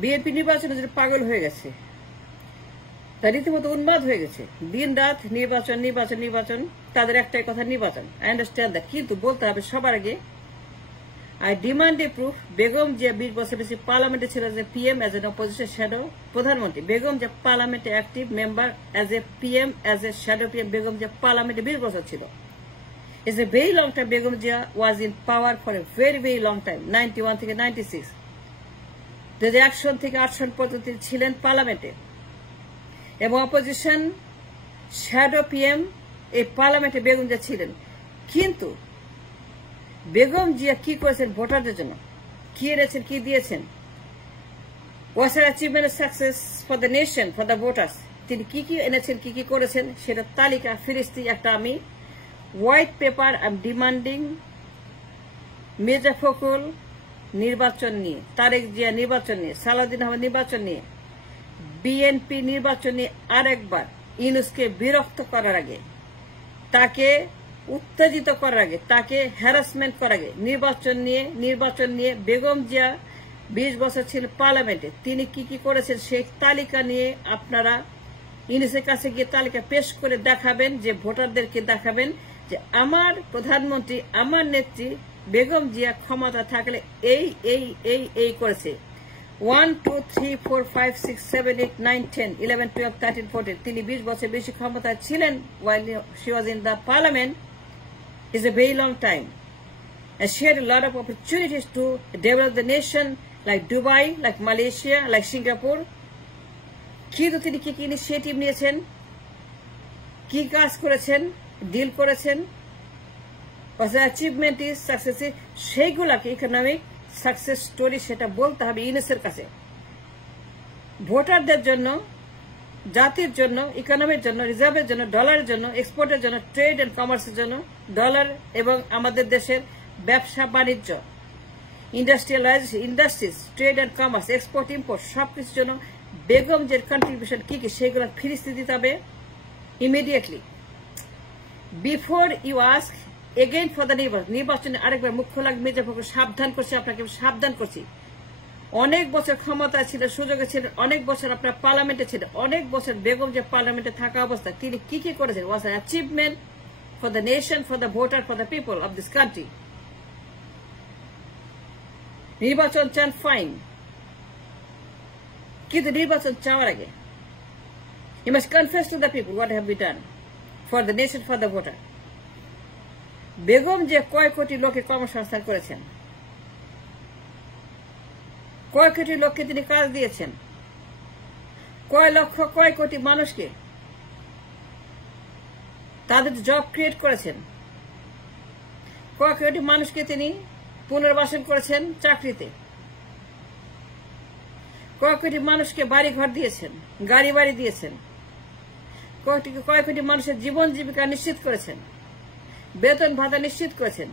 BNP নির্বাচনের জন্য পাগল হয়ে গেছে, তার রীতিমতো উন্মাদ হয়ে গেছে। দিন রাত নির্বাচন নির্বাচন নির্বাচন, তাদের একটাই কথা নির্বাচন। আই আন্ডারস্ট্যান্ড দ্যাট, কিন্তু বলতে হবে সবার আগে I demand A proof Begum Zia 20 বছর বেশি পার্লামেন্টে ছিল as a PM, age N opposition shadow প্রধানমন্ত্রী। বেগম জিয়া পার্লামেন্টে active member as a PM, as a shadow PM. Begum Zia পার্লামেন্টে 20 বছর ছিল। It's a very long time. Begum Jia was in power for a very, very long time, 91 থেকে 96. The reaction থেকে 8 পর্যন্ত ছিলেন পার্লামেন্টে, এবং অপোজিশন শ্যাডো পিএম এই পার্লামেন্টে বেগম জিয়া ছিলেন। কিন্তু বেগম জিয়া কি করেছেন ভোটারদের জন্য, কি এনেছেন, কি দিয়েছেন? What's her achievement of success for the nation, for the voters? তিনি কি কি এনেছেন, কি কি করেছেন, সেটা তালিকা ফিরিস্তি একটা আমি white paper I am demanding. Mirza Fakhrul নির্বাচন নিয়ে, তারেক জিয়া নির্বাচন নিয়ে, সালাউদ্দিন আহমেদ নির্বাচন নিয়ে, বিএনপি নির্বাচন নিয়ে আরেকবার ইউনূসকে বিরক্ত করার আগে, তাকে উত্তেজিত করার আগে, তাকে হ্যারাসমেন্ট করার আগে নির্বাচন নিয়ে বেগম জিয়া 20 বছর ছিল পার্লামেন্টে, তিনি কি কি করেছেন সেই তালিকা নিয়ে আপনারা ইউনূসের কাছে গিয়ে তালিকা পেশ করে দেখাবেন, যে ভোটারদেরকে দেখাবেন যে আমার প্রধানমন্ত্রী, আমার নেত্রী বেগম জিয়া ক্ষমতা থাকলে এই এই এই এই করেছে। 1 2 3 4 5 6 7 8 9 10 11 12 13 14, তিনি 20 বছর বেশি ক্ষমতা ছিলেন while she was in the parliament. Is a very long time, and she had a lot of opportunities to develop the nation, like Dubai, like Malaysia, like Singapore. কিন্তু তিনি কি কি ইনিশিয়েটিভ নিয়েছেন, কি কাজ করেছেন, ডিল করেছেন, অ্যাচিভমেন্ট ইজ সাকসেস, সেইগুলাকে ইকোনমিক সাকসেস স্টোরি সেটা বলতে হবে ইউনূসের কাছে। ভোটারদের জন্য, জাতির জন্য, ইকোনমির জন্য, রিজার্ভের জন্য, ডলারের জন্য, এক্সপোর্টের জন্য, ট্রেড এন্ড কমার্সের জন্য, ডলার এবং আমাদের দেশের ব্যবসা বাণিজ্য, industrialisation, industries, trade and commerce, export import, সবকিছুর জন্য বেগম যে কন্ট্রিবিউশন কি কি সেগুলো ফিরিস্তি দিতে হবে immediately. Before you ask again for the নির্বাচনে আরেকবার মুখ্য লাগবে। মির্জা ফখরুল সাবধান করছি, আপনাকে সাবধান করছি। অনেক বছর ক্ষমতা ছিল, সুযোগে ছিলেন, অনেক বছর আপনার পার্লামেন্টে ছিলেন, অনেক বছর বেগম যে পার্লামেন্টে থাকা অবস্থায় তিনি কি কি করেছেন, was an achievement for the nation, for the voter, for the people of this country. নির্বাচন চান, ফাইন, কিন্তু নির্বাচন চাওয়ার আগে you must confess to the people what have we done for the nation, for the voter. Begum যে কয় কোটি লোকের কর্মসংস্থান করেছেন, কয় কোটি লোককে তিনি কাজ দিয়েছেন, কয় লক্ষ কয় কোটি মানুষকে তাদের জব ক্রিয়েট করেছেন, কয় কোটি মানুষকে তিনি পুনর্বাসন করেছেন চাকরিতে, কয় কোটি মানুষকে বাড়ি ঘর দিয়েছেন, গাড়ি বাড়ি দিয়েছেন, কয় কোটি মানুষের জীবন জীবিকা নিশ্চিত করেছেন, বেতন ভাতা নিশ্চিত করেছেন,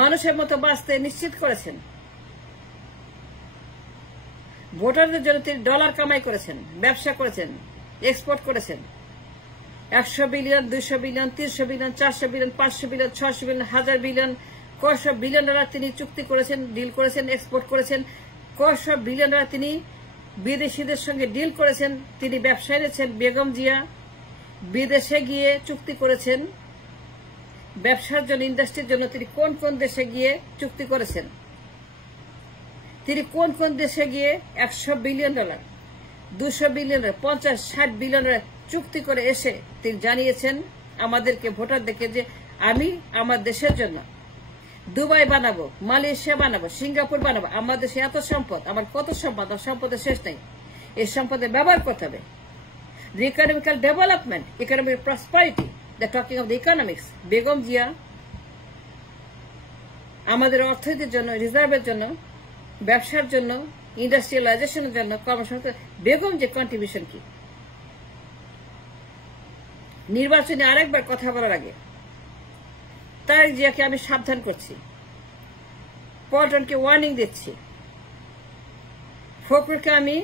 মানুষের মতো বাঁচতে নিশ্চিত করেছেন। ভোটারদের জন্য তিনি ডলার কামাই করেছেন, ব্যবসা করেছেন, এক্সপোর্ট করেছেন। 100 billion, 200 billion, 300 billion, 400 billion, 500 billion, 600 billion, 1000 billion, কয়শো বিলিয়ন ডলার তিনি চুক্তি করেছেন, ডিল করেছেন, এক্সপোর্ট করেছেন। কয়শো বিলিয়ন ডলার তিনি বিদেশিদের সঙ্গে ডিল করেছেন। তিনি ব্যবসায় এনেছেন। বেগম জিয়া বিদেশে গিয়ে চুক্তি করেছেন ব্যবসার জন্য, ইন্ডাস্ট্রির জন্য। তিনি কোন কোন দেশে গিয়ে চুক্তি করেছেন, তিনি কোন কোন দেশে গিয়ে 100 billion dollar, 200 billion dollar, 50-60 billion dollar চুক্তি করে এসে তিনি জানিয়েছেন আমাদেরকে, ভোটারদেরকে, যে আমি আমার দেশের জন্য দুবাই বানাবো, মালয়েশিয়া বানাবো, সিঙ্গাপুর বানাবো। আমার দেশে এত সম্পদ, আমার কত সম্পদ, আর সম্পদের শেষ নেই। এই সম্পদের ব্যবহার করতে হবে। The economical development, economic prosperity, the talking of the economics. Begum Zia আমাদের অর্থনীতির জন্য, রিজার্ভের জন্য, ব্যবসার জন্য, ইন্ডাস্ট্রিয়ালাইজেশনের জন্য, কর্মসংস্থান, বেগম যে কন্ট্রিবিউশন কি। নির্বাচনে আরেকবার কথা বলার আগে তারেক জিয়াকে আমি সাবধান করছি, পল্টনকে ওয়ার্নিং দিচ্ছি, ফখরুলকে আমি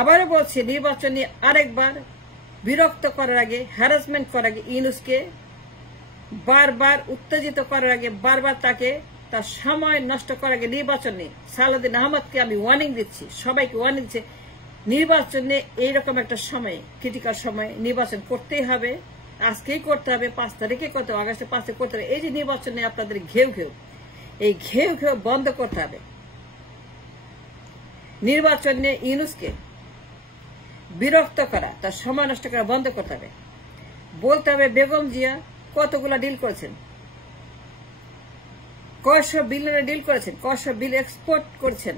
আবারও বলছি, নির্বাচনে আরেকবার বিরক্ত করার আগে, হ্যারাসমেন্ট করার আগে, ইউনূসকে বারবার উত্তেজিত করার আগে, বারবার তাকে তার সময় নষ্ট করার আগে নির্বাচন নিয়ে সালাউদ্দিন আহমদকে আমি ওয়ার্নিং দিচ্ছি, সবাইকে ওয়ার্নিং দিচ্ছি, নির্বাচনে এইরকম একটা সময়, ক্রিটিক্যাল সময় নির্বাচন করতেই হবে, আজকেই করতে হবে, 5 তারিখে করতে হবে, আগস্টের 5 করতে হবে। এই যে নির্বাচনে আপনাদের ঘেউ এই ঘেউ বন্ধ করতে হবে। নির্বাচনে ইউনূসকে বিরক্ত করা, তার সময় নষ্ট করা বন্ধ করতে হবে। বলতে হবে বেগম জিয়া কতগুলা ডিল করেছেন, কয়শো বিলিয়নের ডিল করেছেন, কয়শো বিল এক্সপোর্ট করেছেন,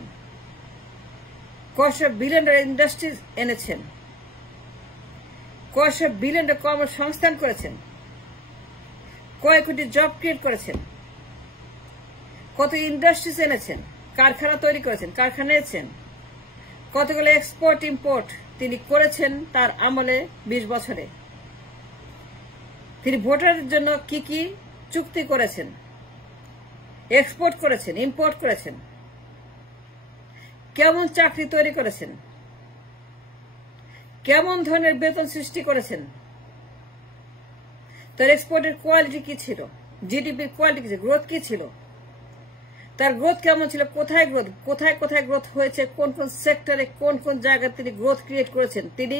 কয়শো বিলিয়নের ইন্ডাস্ট্রিজ এনেছেন, কয়শো বিলিয়নের কর্মসংস্থান করেছেন, কয় কোটি জব ক্রিয়েট করেছেন, কত ইন্ডাস্ট্রিজ এনেছেন, কারখানা তৈরি করেছেন, কারখানা এনেছেন, কতগুলো এক্সপোর্ট ইম্পোর্ট তিনি করেছেন তার আমলে 20 বছরে। তিনি ভোটারের জন্য কি কি চুক্তি করেছেন, এক্সপোর্ট করেছেন, ইম্পোর্ট করেছেন, কেমন চাকরি তৈরি করেছেন, কেমন ধরনের বেতন সৃষ্টি করেছেন, তার এক্সপোর্টের কোয়ালিটি কি ছিল, জিডিপির কোয়ালিটি কি ছিল, গ্রোথ কি ছিল, তার গ্রোথ কেমন ছিল, কোথায় গ্রোথ হয়েছে, কোন কোন সেক্টরে, কোন কোন জায়গায় তিনি গ্রোথ ক্রিয়েট করেছেন। তিনি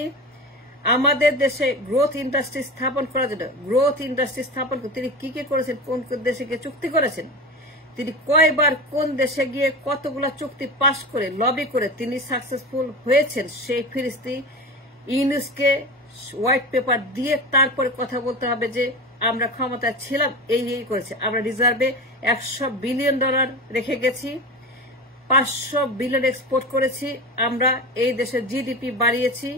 আমাদের দেশে গ্রোথ ইন্ডাস্ট্রি স্থাপন করার জন্য তিনি কি কি করেছেন, কোন কোন দেশে গিয়ে চুক্তি করেছেন, তিনি কয়বার কোন দেশে গিয়ে কতগুলা চুক্তি পাশ করে লবি করে তিনি সাকসেসফুল হয়েছেন, সেই ফিরিস্তি ইউনূসকে হোয়াইট পেপার দিয়ে তারপরে কথা বলতে হবে যে আমরা ক্ষমতায় ছিলাম, এই করেছে, আমরা রিজার্ভে $100 বিলিয়ন রেখে গেছি, 500 বিলিয়ন এক্সপোর্ট করেছি, আমরা এই দেশের জিডিপি বাড়িয়েছি,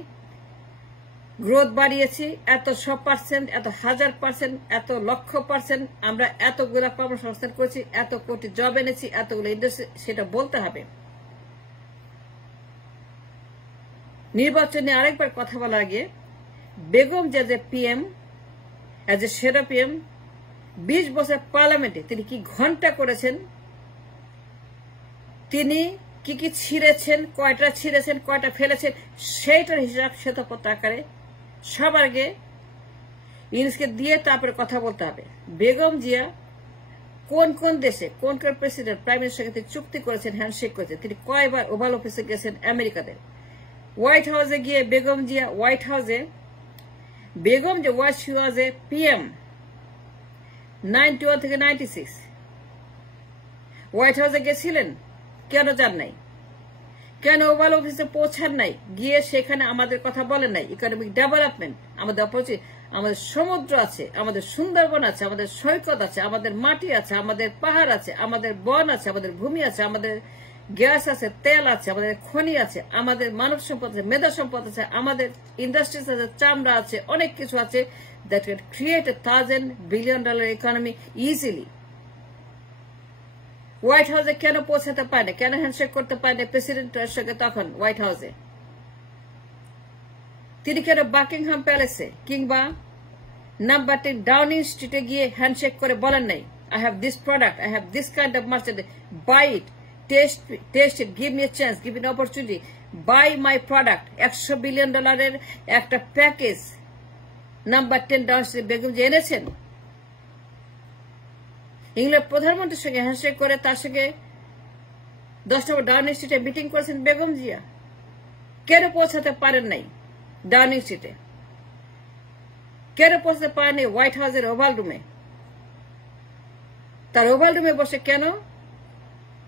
গ্রোথ বাড়িয়েছি, এত 100%, এত 1000%, এত লক্ষ %, আমরা এতগুলা কর্মসংস্থান করেছি, এত কোটি জব এনেছি, এতগুলো ইন্ডাস্ট্রি, সেটা বলতে হবে। নির্বাচনে আরেকবার কথা বলার আগে বেগম যে পিএম, এজ এ সেরা পিএম, 20 বছর পার্লামেন্টে তিনি কি ঘন্টা করেছেন, তিনি কি কি ছিঁড়েছেন, কয়টা ফেলেছেন, সেইটার হিসাব শ্বেতপত্র আকারে সবার আগে ইউনূসকে দিয়ে তারপরে কথা বলতে হবে। বেগম জিয়া কোন কোন দেশে, কোন কোন প্রেসিডেন্ট, প্রাইম মিনিস্টারের সাথে চুক্তি করেছেন, হ্যান্ডশেক করেছেন, তিনি কয়বার ওভাল অফিসে গেছেন আমেরিকাতে, হোয়াইট হাউসে গিয়ে Begum Zia was she was A PM 91 থেকে 96, হোয়াইট হাউসে গেছিলেন, কেন যান নাই, কেন ওভাল অফিসে পৌঁছান নাই, গিয়ে সেখানে আমাদের কথা বলেন নাই, ইকোনমিক ডেভেলপমেন্ট, আমাদের সমুদ্র আছে, আমাদের সুন্দরবন আছে, আমাদের সৈকত আছে, আমাদের মাটি আছে, আমাদের পাহাড় আছে, আমাদের বন আছে, আমাদের ভূমি আছে, আমাদের গ্যাস আছে, তেল আছে, আমাদের খনি আছে, আমাদের মানব সম্পদ আছে, মেধা সম্পদ আছে, আমাদের ইন্ডাস্ট্রিজ আছে, চামড়া আছে, অনেক কিছু আছে, that can create $1,000 billion economy easily. White হাউসে কেন পৌঁছাতে পারে না, কেন হ্যান্ডশেক করতে পারে না প্রেসিডেন্টের সঙ্গে তখন হোয়াইট হাউসে, তিনি কেন বাকিংহাম প্যালেসে কিংবা নাম্বার 10 ডাউনিং স্ট্রিটে গিয়ে হ্যান্ডশেক করে বলেন নাই, I have this product, I have this kind of merchandise, buy it, taste it, give me a chance, give me an opportunity, buy my product। $100 billion একটা package number 10 Downing street Begum যে এনেছেন। England প্রধানমন্ত্রীর সঙ্গে handshake করে তার সঙ্গে 10 নম্বর Downing স্ট্রিটে meeting করেছেন বেগম জিয়া, কেন পৌঁছাতে পারেন নাই ডাউনিং স্ট্রিটে, কেন পৌঁছাতে পারেন নাই হোয়াইট হাউসের ওভাল রুমে, তার ওভাল রুমে বসে কেন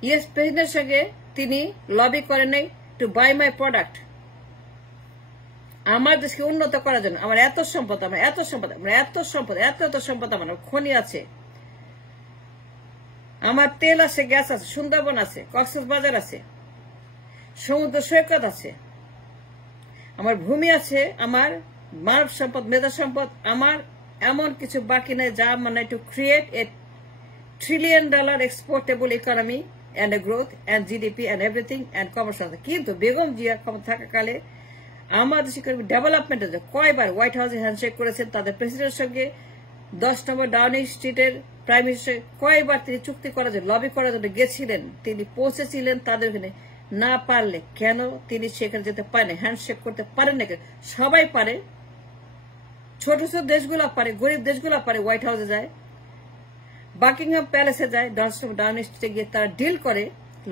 ইউএস প্রেসিডেন্টের সঙ্গে তিনি লবি করেন নাই টু বাই মাই প্রোডাক্ট, আমার দেশকে উন্নত করার জন্য, আমার এত সম্পদ, আমার খনি আছে, আমার তেল আছে, গ্যাস আছে, সুন্দরবন আছে, কক্সবাজার আছে, সমুদ্র সৈকত আছে, আমার ভূমি আছে, আমার মানব সম্পদ, মেধা সম্পদ, আমার এমন কিছু বাকি নাই যা মানে to create a $1 trillion exportable economy and a growth and GDP and everything and commerce। কিন্তু বেগম জিয়া ক্ষমতা থাকাকালে আমাদের ইকোনমিক ডেভেলপমেন্টের জন্য কয়বার হোয়াইট হাউসে হ্যান্ডশেক করেছেন, তাদের প্রেসিডেন্টের সঙ্গে 10 নম্বর ডাউনিং স্ট্রিটের প্রাইম মিনিস্টার কয়বার তিনি চুক্তি করার জন্য, লবি করার জন্য গেছিলেন, তিনি পৌঁছেছিলেন তাদের ওখানে, না পারলে কেন তিনি সেখানে যেতে পারেন, হ্যান্ডশেক করতে পারেন না, সবাই পারে, ছোট ছোট দেশগুলো পারে, গরিব দেশগুলো পারে হোয়াইট হাউসে যায়, বাকিংহাম প্যালেসে যায়, ডাউনিং স্ট্রিটে গিয়ে তারা ডিল করে,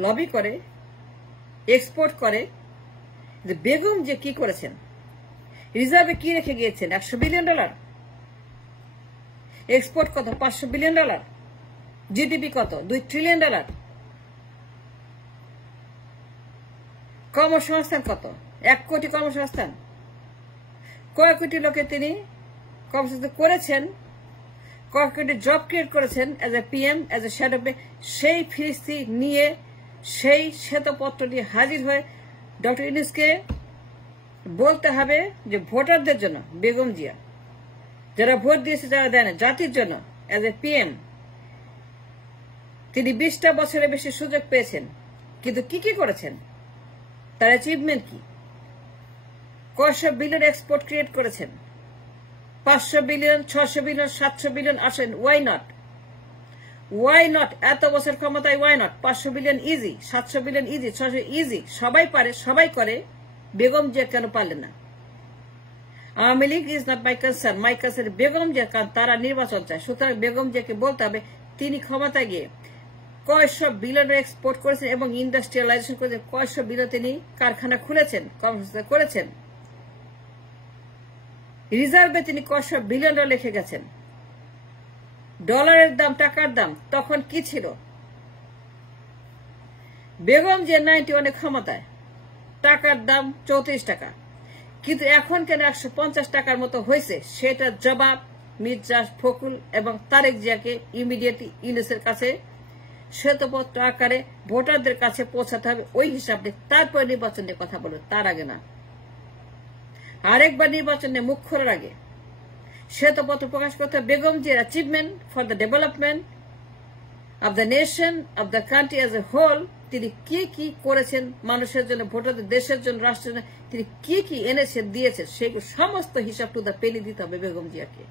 লবি করে, এক্সপোর্ট করে। বেগম যে কি করেছেন, রিজার্ভে কি রেখে গিয়েছেন? $100 বিলিয়ন। এক্সপোর্ট কত? $500 বিলিয়ন। জিডিপি কত? $2 ট্রিলিয়ন। কর্মসংস্থান কত? 1 কোটি কর্মসংস্থান। কয় কোটি লোকে তিনি কর্মসংস্থান করেছেন, কয় কোটি জব ক্রিয়েট করেছেন as a PM, as a shadow. সেই ফিরিস্তি নিয়ে, সেই শ্বেতপত্র নিয়ে হাজির হয়ে ডক্টর ইউনূসকে বলতে হবে যে ভোটারদের জন্য, বেগম জিয়া যারা ভোট দিয়েছে, যারা দেয় না, জাতির জন্য এজ এ পিএম তিনি 20টা বছরের বেশি সুযোগ পেয়েছেন, কিন্তু কি কি করেছেন, তার অ্যাচিভমেন্ট কি? কয়শো বিলিয়ন এক্সপোর্ট ক্রিয়েট করেছেন, 500 বিলিয়ন, 600 বিলিয়ন, 700 বিলিয়ন আসেন। Why not? Why not? এত বছর ক্ষমতায় why not? 500 billion easy, 700 billion easy, 600 easy, সবাই পারে, সবাই করে, বেগম জিয়া কেন পারলেন না? Awami League is not my concern, my concern Begum Zia, কারণ তারা নির্বাচন চায়। সুতরাং বেগম জিয়াকে বলতে হবে তিনি ক্ষমতায় গিয়ে কয়শো বিলিয়ন এক্সপোর্ট করেছেন এবং ইন্ডাস্ট্রিয়ালাইজেশন করেছেন, কয়শো বিলিয়ন তিনি কারখানা খুলেছেন, কর্মসংস্থান করেছেন। রিজার্ভে তিনি কয়শো বিলিয়ন ডলার লিখে গেছেন। ডলারের দাম, টাকার দাম তখন কি ছিল? বেগম জিয়া 91 ক্ষমতায়, টাকার দাম 34 টাকা, কিন্তু এখন কেন 150 টাকার মতো হয়েছে? সেটা জবাব মির্জা ফখরুল এবং তারেক জিয়াকে ইমিডিয়েটলি ইউনূসের কাছে শ্বেতপত্র আকারে ভোটারদের কাছে পৌঁছাতে হবে। ওই হিসাবে তারপরে নির্বাচন নিয়ে কথা বলবে, তার আগে না। আরেকবার নির্বাচনে মুখ খোলার আগে শ্বেতপত্র প্রকাশ করতে হবে বেগম জিয়ার achievement for the development of the nation, of the country as a whole. তিনি কি কি করেছেন মানুষের জন্য, ভোটারদের, দেশের জন্য, রাষ্ট্রের জন্য, তিনি কি কি এনেছেন, দিয়েছেন, সেগুলো সমস্ত হিসাব টু দ্য পেনি দিতে হবে বেগম জিয়াকে।